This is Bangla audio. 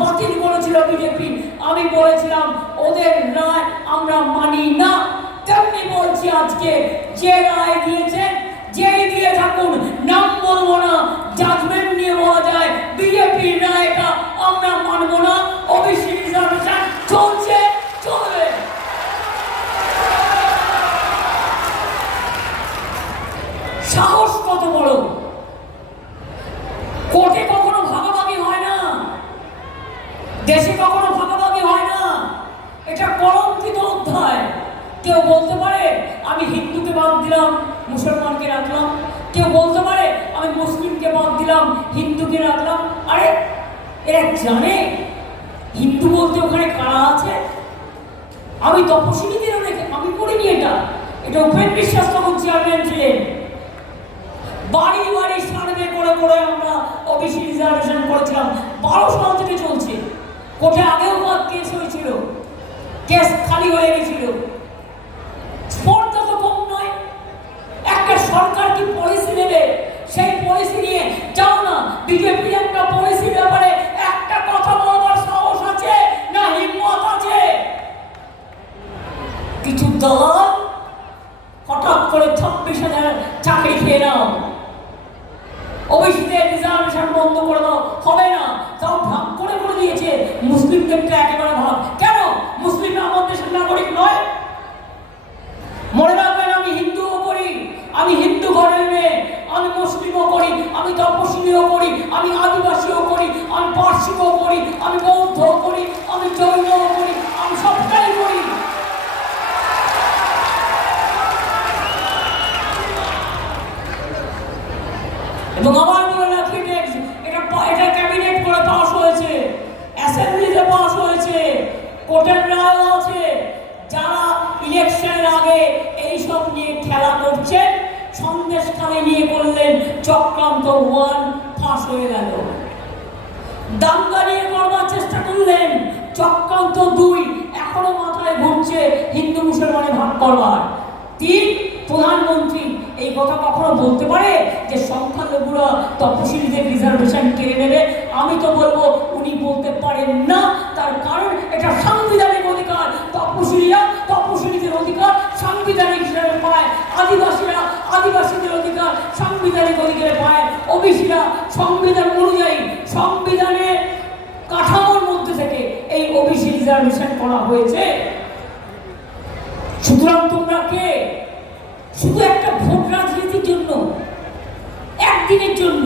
বাতিল করেছিল বিজেপি। আমি বলেছিলাম, ওদের রায় আমরা মানি না। তেমনি বলছি আজকে, যে রায় দিয়েছেন যেই দিয়ে থাকুন, নাম বলব না জাজমেন্ট নিয়ে বলা যায়, বিজেপির রায়টা আমরা মানবো না। ওবিসি চলছে, চলবে। সাহস কত বড়? হয় না দেশে কখনো ভাগাভাগি হয় না। এটা কলঙ্কিত অধ্যায়। কেউ বলতে পারে, আমি হিন্দুকে বাদ দিলাম, মুসলমানকে রাখলাম। কেউ বলতে পারে, আমি মুসলিমকে বাদ দিলাম, হিন্দুকে রাখলাম। আরে, এরা জানে? হিন্দু বলতে ওখানে কারা আছে? আমি তপশিলীদের অনেক আমি করিনি এটা। এটা উপেন বিশ্বাস তখন চেয়ারম্যান ছিলেন। বাড়ি বাড়ি সার্ভে করে করে আমরা ওবিসি রিজার্ভেশন করেছিলাম। বারো সাল থেকে চলছে। কোর্টে আগেও বাদ কেস হয়েছিল। কেস খালি হয়ে গেছিল। তো নয়। একটা সরকার কি পলিসি নেবে? সেই পলিসি নিয়ে না। বিজেপি একটা পলিসি ব্যাপারে একটা কথা সাহস আছে না হিম্মত আছে? কিছু হঠাৎ করে হাজার খেয়ে নাও। ওবিসিদের রিজার্ভেশন বন্ধ করে দাও। হবে না তাও ভাগ করে করে দিয়েছে মুসলিমদেরকে একেবারে ভাগ কেন মুসলিমরা আমার দেশের নাগরিক নয় মনে রাখবেন আমি হিন্দুও করি আমি হিন্দু ঘরের মেয়ে আমি মুসলিমও করি আমি তপশিলীও করি আমি আদিবাসীও করি আমি পার্সিকও করি আমি বৌদ্ধও করি আমি জৈনও করি আমি সবটাই করি এবং আমার মনে রাখি এটা এটা ক্যাবিনেট করে পাস হয়েছে। অ্যাসেম্বলিতে পাস হয়েছে। কোর্টের রায়ও আছে। যারা ইলেকশনের আগে এই সব নিয়ে খেলা করছেন সন্দেশখানে নিয়ে করলেন, চক্রান্ত ওয়ান ফাঁস হয়ে গেল। দাঙ্গা নিয়ে করবার চেষ্টা করলেন, চক্রান্ত দুই, এখনও মাথায় ঘুরছে হিন্দু মুসলমানে ভাগ করবার। তিন, প্রধানমন্ত্রী এই কথা কখনো বলতে পারে যে সংখ্যালঘুরা তপশিলীদের রিজার্ভেশন কেড়ে নেবে? আমি তো বলব, উনি বলতে পারেন না। তার কারণ এটা সাংবিধানিক অধিকার। তপশিলীরা তপশিলীদের অধিকার সাংবিধানিক হিসাবে পায়। আদিবাসীরা আদিবাসীদের অধিকার সাংবিধানিক অধিকারে পায়। ওবিসিরা সংবিধান অনুযায়ী সংবিধানের কাঠামোর মধ্যে থেকে এই ওবিসি রিজার্ভেশন করা হয়েছে। সুতরাং তোমরা কে? শুধু জন্য একদিনের জন্য।